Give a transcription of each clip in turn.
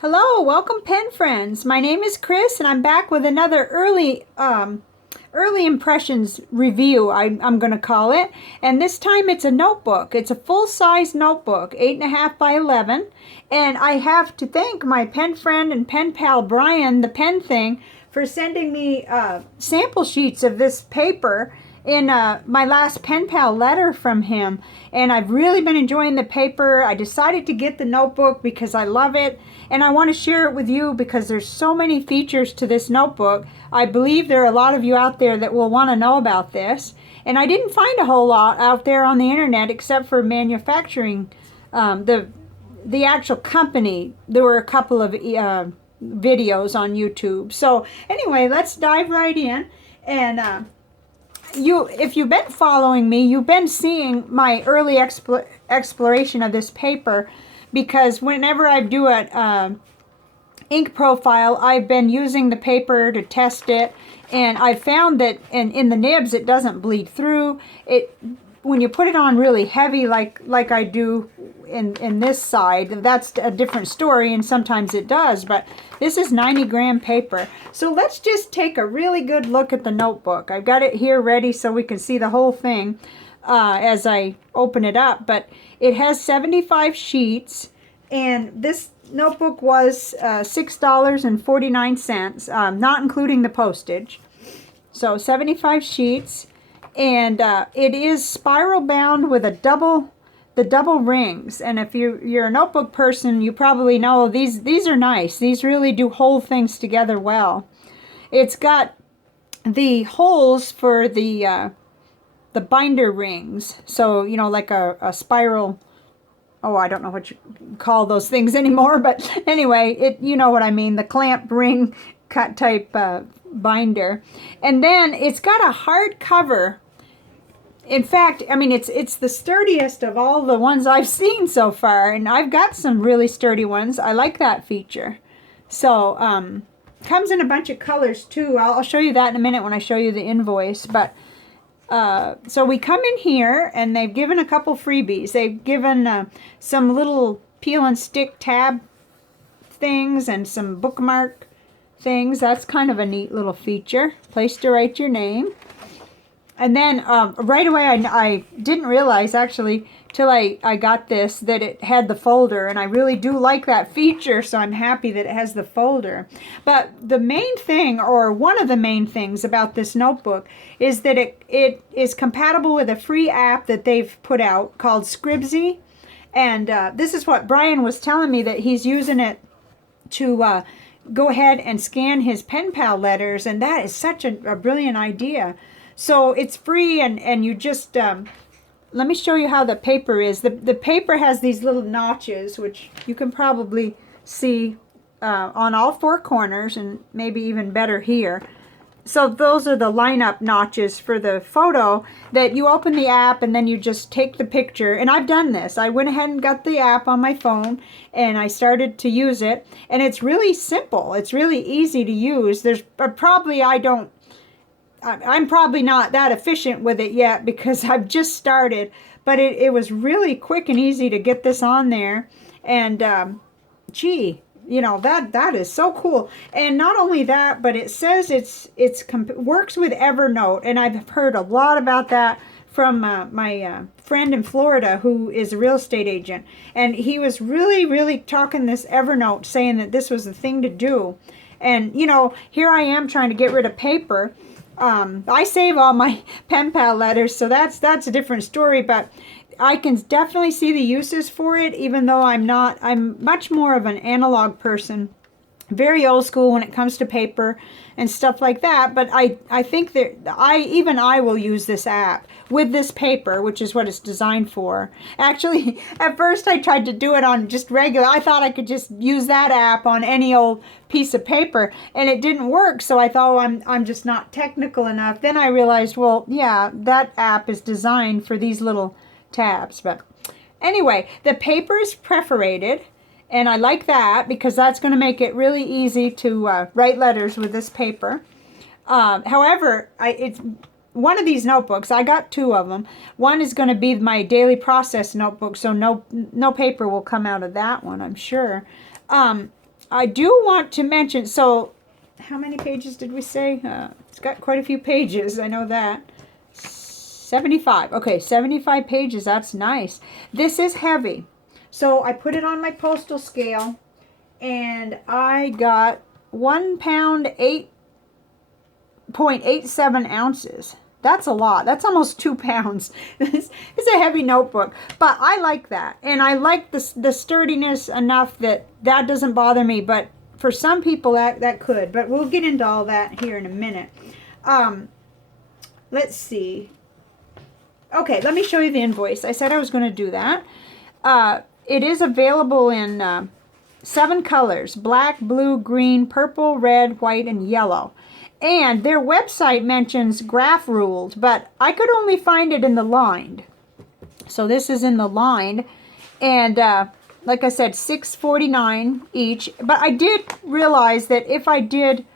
Hello, welcome pen friends. My name is Chris and I'm back with another early impressions review, I'm going to call it. And this time it's a notebook. It's a full-size notebook, 8.5 by 11. And I have to thank my pen friend and pen pal Brian, the pen thing, for sending me sample sheets of this paper in my last pen pal letter from him. And I've really been enjoying the paper. I decided to get the notebook because I love it, and I want to share it with you because there's so many features to this notebook. I believe there are a lot of you out there that will want to know about this, and I didn't find a whole lot out there on the internet except for manufacturing, the actual company. There were a couple of videos on YouTube. So anyway, let's dive right in. And if you've been following me, you've been seeing my early exploration of this paper, because whenever I do an ink profile, I've been using the paper to test it, and I found that in the nibs it doesn't bleed through. When you put it on really heavy like I do in this side, that's a different story, and sometimes it does, but this is 90-gram paper. So let's just take a really good look at the notebook. I've got it here ready so we can see the whole thing as I open it up, but it has 75 sheets, and this notebook was $6.49, not including the postage. So 75 sheets. And it is spiral bound with the double rings. And if you're a notebook person, you probably know these are nice. These really do hold things together well. It's got the holes for the binder rings. So, you know, like a spiral. Oh, I don't know what you call those things anymore, but anyway, you know what I mean. The clamp ring cut type binder. And then it's got a hard cover. In fact, I mean, it's the sturdiest of all the ones I've seen so far, and I've got some really sturdy ones. I like that feature. So comes in a bunch of colors too. I'll show you that in a minute when I show you the invoice. But so we come in here, and they've given a couple freebies. They've given some little peel and stick tab things and some bookmark things. That's kind of a neat little feature. Place to write your name. And then right away, I didn't realize, actually, till I got this, that it had the folder. And I really do like that feature, so I'm happy that it has the folder. But the main thing, or one of the main things about this notebook, is that it is compatible with a free app that they've put out called Scribzee. And this is what Brian was telling me, that he's using it to go ahead and scan his pen pal letters. And that is such a brilliant idea. So it's free, and you just, let me show you how the paper is. The paper has these little notches, which you can probably see on all four corners, and maybe even better here. So those are the lineup notches for the photo, that you open the app and then you just take the picture. And I've done this. I went ahead and got the app on my phone, and I started to use it. And it's really simple. It's really easy to use. There's probably, I'm probably not that efficient with it yet because I've just started, but it was really quick and easy to get this on there. And gee, you know, that is so cool. And not only that, but it says it's works with Evernote, and I've heard a lot about that from my friend in Florida who is a real estate agent, and he was really talking this Evernote, saying that this was the thing to do. And you know, here I am trying to get rid of paper. I save all my pen pal letters, so that's a different story, but I can definitely see the uses for it, even though I'm much more of an analog person, very old school when it comes to paper and stuff like that. But I think that I will use this app with this paper, which is what it's designed for. Actually, at first I tried to do it on just regular. I thought I could just use that app on any old piece of paper, and it didn't work. So I thought, oh, I'm just not technical enough. Then I realized, well, yeah, that app is designed for these little tabs. But anyway, the paper is perforated. And I like that because that's going to make it really easy to write letters with this paper. However, it's one of these notebooks. I got two of them. One is going to be my daily process notebook, so no paper will come out of that one, I'm sure. I do want to mention, so how many pages did we say? It's got quite a few pages, I know that. 75. Okay, 75 pages, that's nice. This is heavy. So I put it on my postal scale, and I got 1 pound 8.87 ounces. That's a lot. That's almost 2 pounds. It's a heavy notebook, but I like that. And I like the sturdiness enough that that doesn't bother me, but for some people that could. But we'll get into all that here in a minute. Let's see. Okay, let me show you the invoice. I said I was going to do that. It is available in 7 colors: black, blue, green, purple, red, white, and yellow. And their website mentions graph ruled, but I could only find it in the lined. So this is in the lined, and like I said, $6.49 each. But I did realize that if I did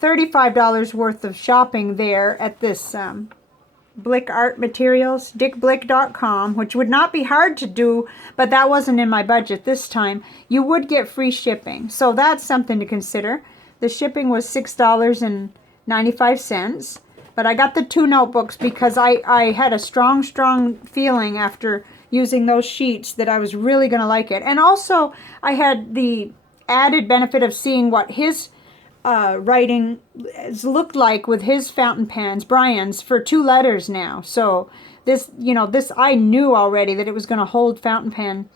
$35 worth of shopping there at this Blick Art Materials, dickblick.com, which would not be hard to do, but that wasn't in my budget this time, you would get free shipping. So that's something to consider. The shipping was $6.95, but I got the 2 notebooks because I had a strong feeling after using those sheets that I was really going to like it. And also I had the added benefit of seeing what his writing looked like with his fountain pens, Brian's, for 2 letters now. So this, this I knew already that it was going to hold fountain pen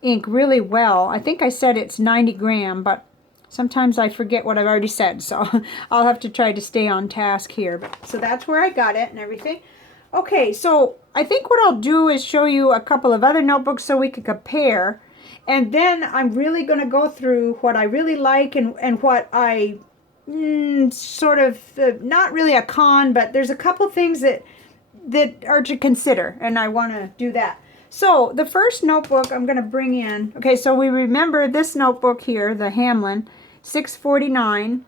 ink really well. I think I said it's 90 gram, but sometimes I forget what I've already said, so I'll have to try to stay on task here. So that's where I got it and everything. Okay, so I think what I'll do is show you a couple of other notebooks so we can compare. And then I'm really going to go through what I really like and what I sort of, not really a con, but there's a couple things that are to consider, and I want to do that. So the first notebook I'm going to bring in, okay, so we remember this notebook here, the Hamelin, $6.49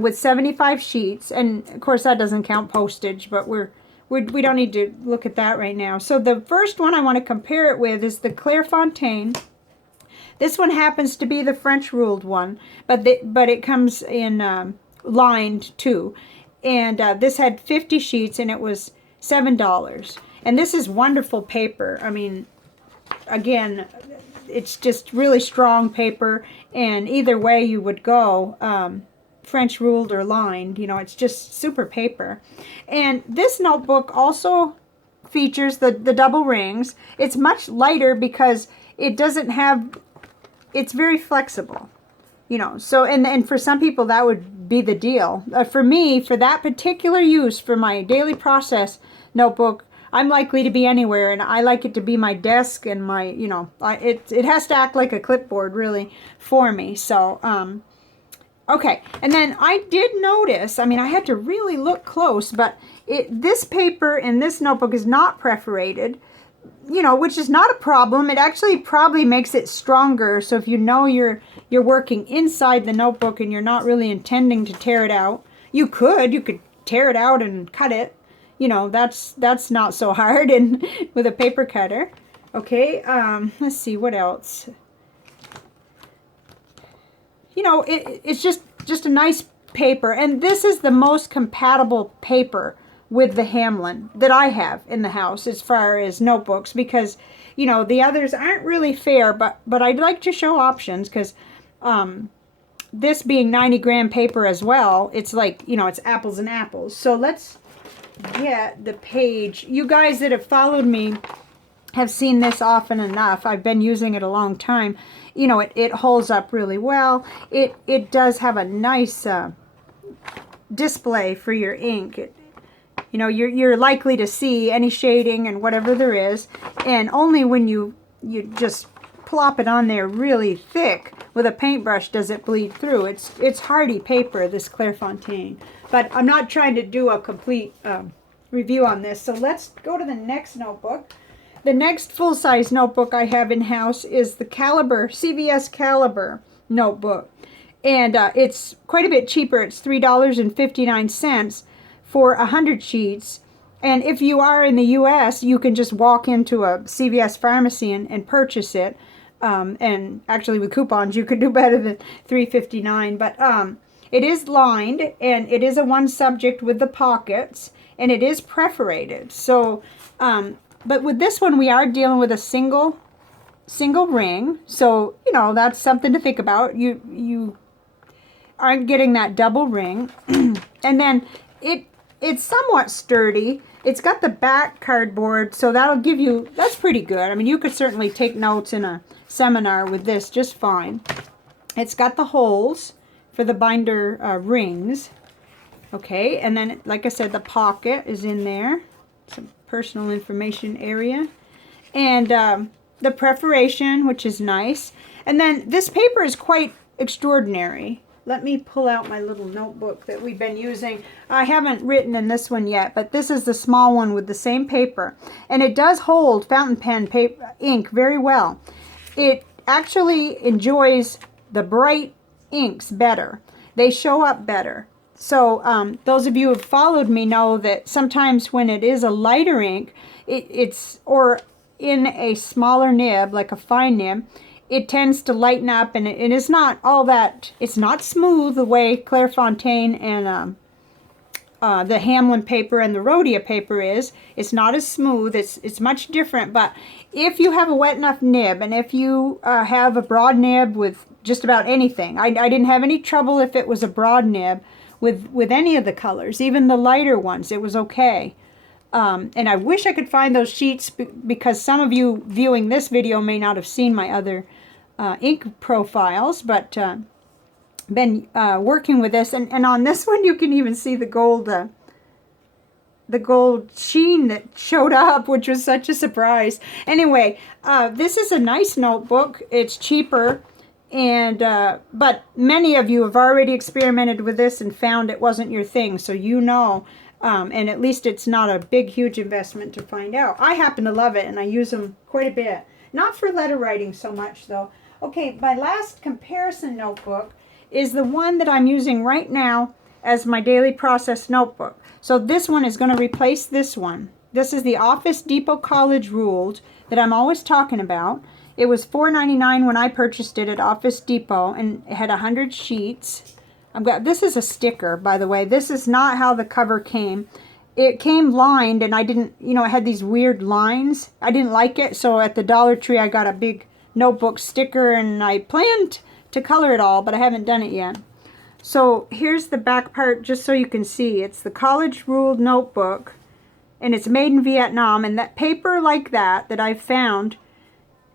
with 75 sheets, and of course that doesn't count postage, but we don't need to look at that right now. So the first one I want to compare it with is the Clairfontaine. This one happens to be the French ruled one, but it comes in lined too. And this had 50 sheets, and it was $7. And this is wonderful paper. I mean, again, it's just really strong paper, and either way you would go, French ruled or lined, it's just super paper. And this notebook also features the double rings. It's much lighter because it doesn't have, it's very flexible, so, and for some people that would be the deal. For me, for that particular use, for my daily process notebook, I'm likely to be anywhere, and I like it to be my desk and my, it has to act like a clipboard really for me. So, okay. And then I did notice, I mean, I had to really look close, but this paper in this notebook is not perforated, which is not a problem. It actually probably makes it stronger. So if you're working inside the notebook and you're not really intending to tear it out, you could tear it out and cut it. That's not so hard, and with a paper cutter. Okay, let's see what else. It's just a nice paper, and this is the most compatible paper with the Hamelin that I have in the house as far as notebooks, because the others aren't really fair, but I'd like to show options, because this being 90 gram paper as well, it's like, it's apples and apples. So let's get the page. You guys that have followed me have seen this often enough. I've been using it a long time. It holds up really well. It does have a nice display for your ink. You're likely to see any shading and whatever there is, and only when you just plop it on there really thick with a paintbrush does it bleed through. It's hardy paper, this Clairfontaine. But I'm not trying to do a complete review on this. So let's go to the next notebook. The next full-size notebook I have in-house is the Caliber, CVS Caliber notebook. And it's quite a bit cheaper. It's $3.59 for 100 sheets. And if you are in the U.S., you can just walk into a CVS pharmacy and purchase it. And actually with coupons you could do better than $3.59. But it is lined, and it is a one subject with the pockets, and it is perforated. So, but with this one we are dealing with a single ring. So, you know, that's something to think about. You aren't getting that double ring. And then it's somewhat sturdy. It's got the back cardboard, so that'll give you, that's pretty good. I mean, you could certainly take notes in a seminar with this just fine. It's got the holes for the binder rings. Okay, and then, like I said, the pocket is in there. Some personal information area. And the perforation, which is nice. And then this paper is quite extraordinary. Let me pull out my little notebook that we've been using. I haven't written in this one yet, but this is the small one with the same paper. And it does hold fountain pen paper, ink very well. It actually enjoys the bright inks better. They show up better. So those of you who have followed me know that sometimes when it is a lighter ink, or in a smaller nib, like a fine nib, it tends to lighten up, and it is not all that, it's not smooth the way Clairfontaine and the Hamelin paper and the Rhodia paper is. It's not as smooth, it's much different. But if you have a wet enough nib, and if you have a broad nib with just about anything, I didn't have any trouble if it was a broad nib with any of the colors, even the lighter ones, it was okay. And I wish I could find those sheets, because some of you viewing this video may not have seen my other ink profiles, but been working with this. And on this one you can even see the gold sheen that showed up, which was such a surprise. Anyway, this is a nice notebook. It's cheaper, and but many of you have already experimented with this and found it wasn't your thing, so you know. And at least it's not a big, huge investment to find out. I happen to love it, and I use them quite a bit. Not for letter writing so much, though. Okay, my last comparison notebook is the one that I'm using right now as my daily process notebook. So this one is going to replace this one. This is the Office Depot College Ruled that I'm always talking about. It was $4.99 when I purchased it at Office Depot, and it had 100 sheets. This is a sticker, by the way. This is not how the cover came. It came lined, and I didn't, you know, it had these weird lines. I didn't like it, so at the Dollar Tree I got a big notebook sticker, and I planned to color it all, but I haven't done it yet. So here's the back part, just so you can see. It's the College Ruled notebook, and it's made in Vietnam. And that paper like that I've found,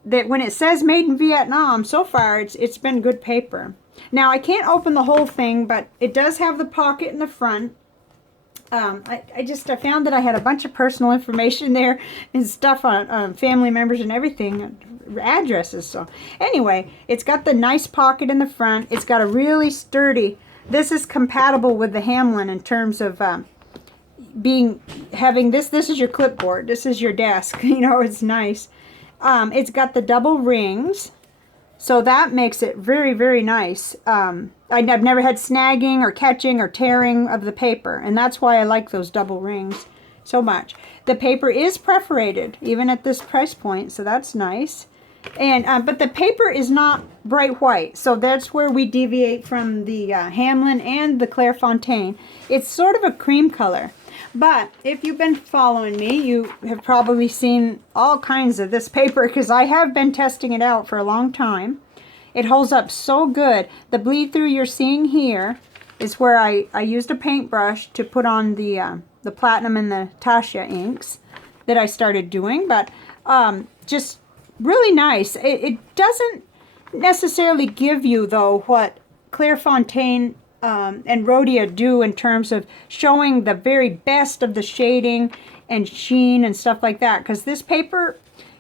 that when it says made in Vietnam, so far it's been good paper. Now, I can't open the whole thing, but it does have the pocket in the front. I found that I had a bunch of personal information there and stuff on family members and everything, addresses. So anyway, it's got the nice pocket in the front. It's got a really sturdy, this is compatible with the Hamelin in terms of having this is your clipboard, this is your desk, you know, it's nice. It's got the double rings. So that makes it very, very nice. I've never had snagging or catching or tearing of the paper, and that's why I like those double rings so much. The paper is perforated, even at this price point, so that's nice. And but the paper is not bright white, so that's where we deviate from the Hamelin and the Clairfontaine. It's sort of a cream color. But if you've been following me, you have probably seen all kinds of this paper, because I have been testing it out for a long time. It holds up so good. The bleed through you're seeing here is where I used a paintbrush to put on the platinum and the Tasha inks that I started doing. But just really nice. It doesn't necessarily give you, though, what Clairfontaine and Rhodia do in terms of showing the very best of the shading and sheen and stuff like that, because this paper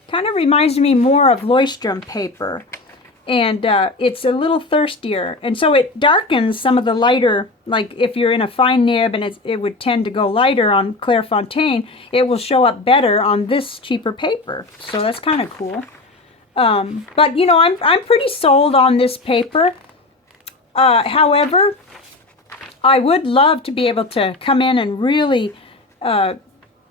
kind of reminds me more of Leuchtturm paper, and it's a little thirstier, and so it darkens some of the lighter, like if you're in a fine nib and it would tend to go lighter on Clairfontaine, it will show up better on this cheaper paper, so that's kind of cool. But you know, I'm pretty sold on this paper. However, I would love to be able to come in and really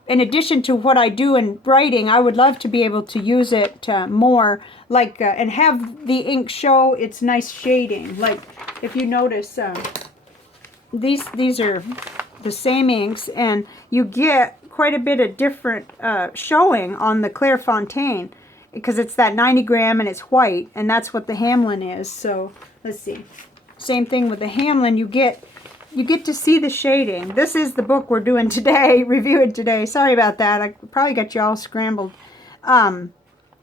in addition to what I do in writing, I would love to be able to use it more, like, and have the ink show its nice shading. Like, if you notice, these are the same inks, and you get quite a bit of different showing on the Clairfontaine, because it's that 90 gram and it's white, and that's what the Hamelin is. So let's see. Same thing with the Hamelin. You get to see the shading. This is the book we're doing today, reviewing today. Sorry about that. I probably got you all scrambled. I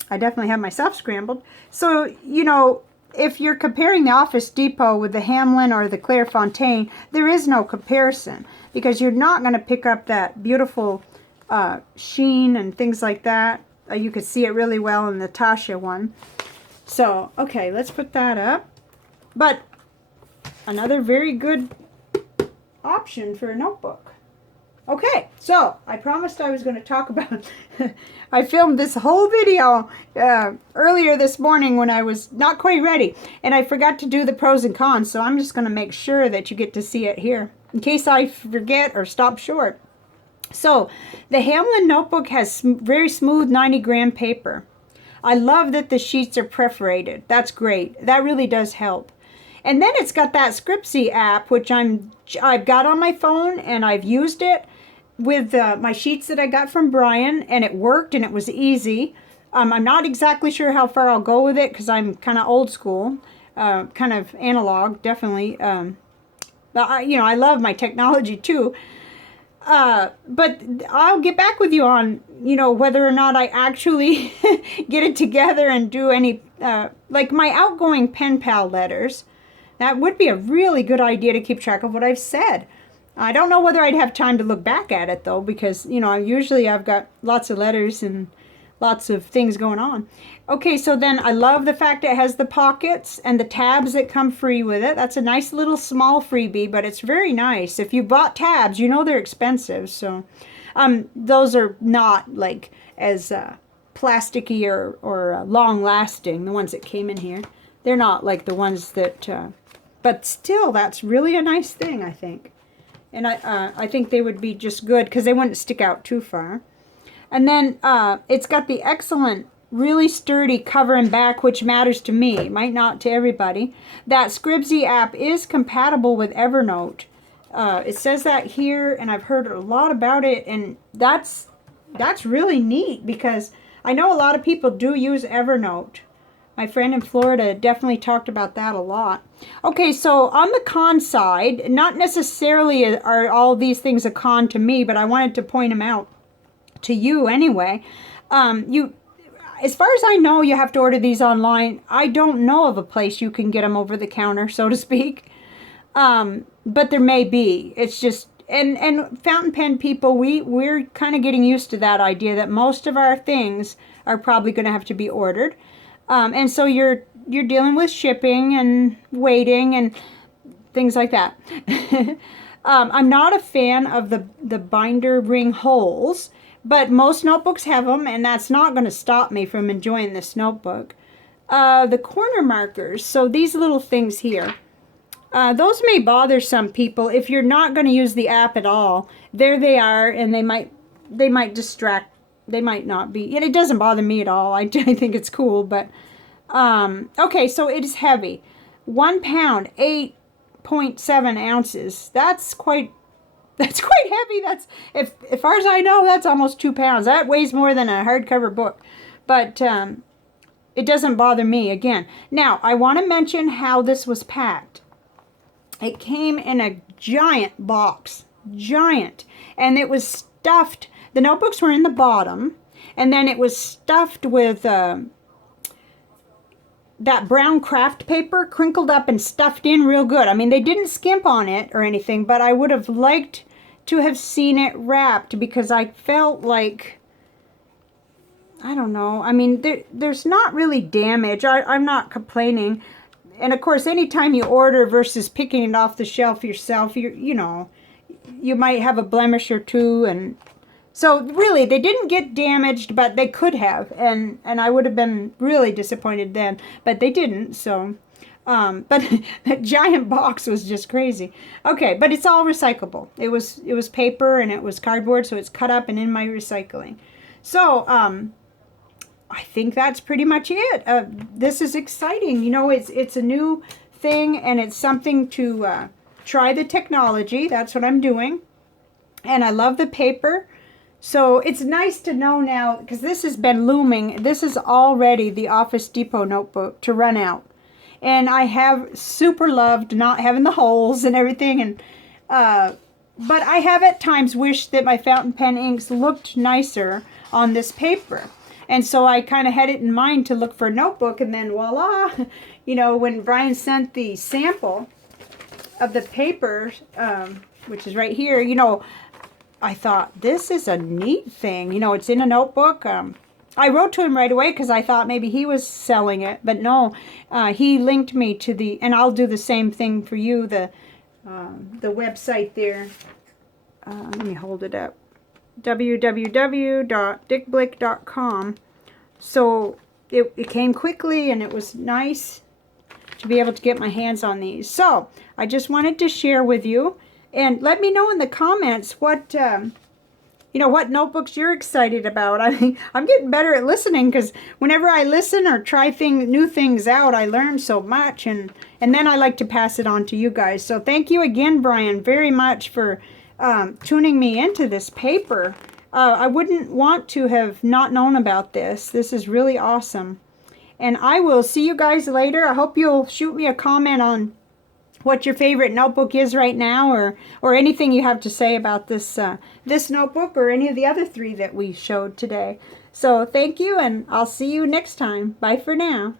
definitely have myself scrambled. So, you know, if you're comparing the Office Depot with the Hamelin or the Clairfontaine, there is no comparison, because you're not going to pick up that beautiful sheen and things like that. You could see it really well in the Tasha one. So, okay, let's put that up. But another very good option for a notebook. Okay, so I promised I was going to talk about I filmed this whole video earlier this morning when I was not quite ready, and I forgot to do the pros and cons, so I'm just going to make sure that you get to see it here in case I forget or stop short. So the Hamelin notebook has very smooth 90 gram paper. I love that the sheets are perforated. That's great. That really does help. And then it's got that Scribzee app, which I've got on my phone, and I've used it with my sheets that I got from Brian, and it worked, and it was easy. I'm not exactly sure how far I'll go with it, because I'm kind of old school, kind of analog, definitely. But you know, I love my technology too. But I'll get back with you on, you know, whether or not I actually get it together and do any, like my outgoing pen pal letters. That would be a really good idea to keep track of what I've said. I don't know whether I'd have time to look back at it, though, because, you know, usually I've got lots of letters and lots of things going on. Okay, so then I love the fact it has the pockets and the tabs that come free with it. That's a nice little small freebie, but it's very nice. If you bought tabs, you know they're expensive, so those are not, like, as plasticky or long-lasting, the ones that came in here. They're not like the ones that... but still, that's really a nice thing, I think. And I think they would be just good because they wouldn't stick out too far. And then it's got the excellent, really sturdy cover and back, which matters to me. Might not to everybody. That Scribzee app is compatible with Evernote. It says that here, and I've heard a lot about it. And that's really neat, because I know a lot of people do use Evernote. My friend in Florida definitely talked about that a lot. Okay, so on the con side, not necessarily are all these things a con to me, but I wanted to point them out to you anyway. As far as I know, you have to order these online. I don't know of a place you can get them over the counter, so to speak. But there may be. It's just, and fountain pen people, we're kind of getting used to that idea that most of our things are probably going to have to be ordered. And so you're dealing with shipping and waiting and things like that. I'm not a fan of the binder ring holes, but most notebooks have them, and that's not going to stop me from enjoying this notebook. The corner markers, so these little things here, those may bother some people if you're not going to use the app at all. There they are, and they might distract. They might not be. And it doesn't bother me at all. I think it's cool, but okay, so it is heavy. 1 pound, 8.7 ounces. That's quite heavy. That's, as far as I know, that's almost 2 pounds. That weighs more than a hardcover book. But it doesn't bother me again. Now, I want to mention how this was packed. It came in a giant box. Giant. And it was stuffed. The notebooks were in the bottom, and then it was stuffed with that brown craft paper, crinkled up and stuffed in real good. I mean, they didn't skimp on it or anything, but I would have liked to have seen it wrapped, because I felt like, I don't know, I mean, there's not really damage. I'm not complaining. And of course, anytime you order versus picking it off the shelf yourself, you know, you might have a blemish or two, and so really, they didn't get damaged, but they could have, and I would have been really disappointed then, but they didn't. So But that giant box was just crazy. Okay, but it's all recyclable. It was paper and it was cardboard, so it's cut up and in my recycling. So I think that's pretty much it. This is exciting. You know, it's a new thing, and it's something to try the technology. That's what I'm doing. And I love the paper. So it's nice to know now, because this has been looming. This is already the Office Depot notebook to run out. And I have super loved not having the holes and everything. And but I have at times wished that my fountain pen inks looked nicer on this paper. And so I kind of had it in mind to look for a notebook, and then voila, you know, when Brian sent the sample of the paper, which is right here, you know, I thought, this is a neat thing. You know, it's in a notebook. I wrote to him right away because I thought maybe he was selling it, but no, he linked me to the, and I'll do the same thing for you, the website there. Let me hold it up. www.dickblick.com. So it came quickly, and it was nice to be able to get my hands on these. So I just wanted to share with you, and let me know in the comments what you know, what notebooks you're excited about. I'm getting better at listening, because whenever I listen or try new things out, I learn so much, and then I like to pass it on to you guys. So thank you again, Brian, very much for tuning me into this paper. I wouldn't want to have not known about this. This is really awesome. And I will see you guys later. I hope you'll shoot me a comment on what your favorite notebook is right now, or anything you have to say about this this notebook or any of the other 3 that we showed today. So thank you, and I'll see you next time. Bye for now.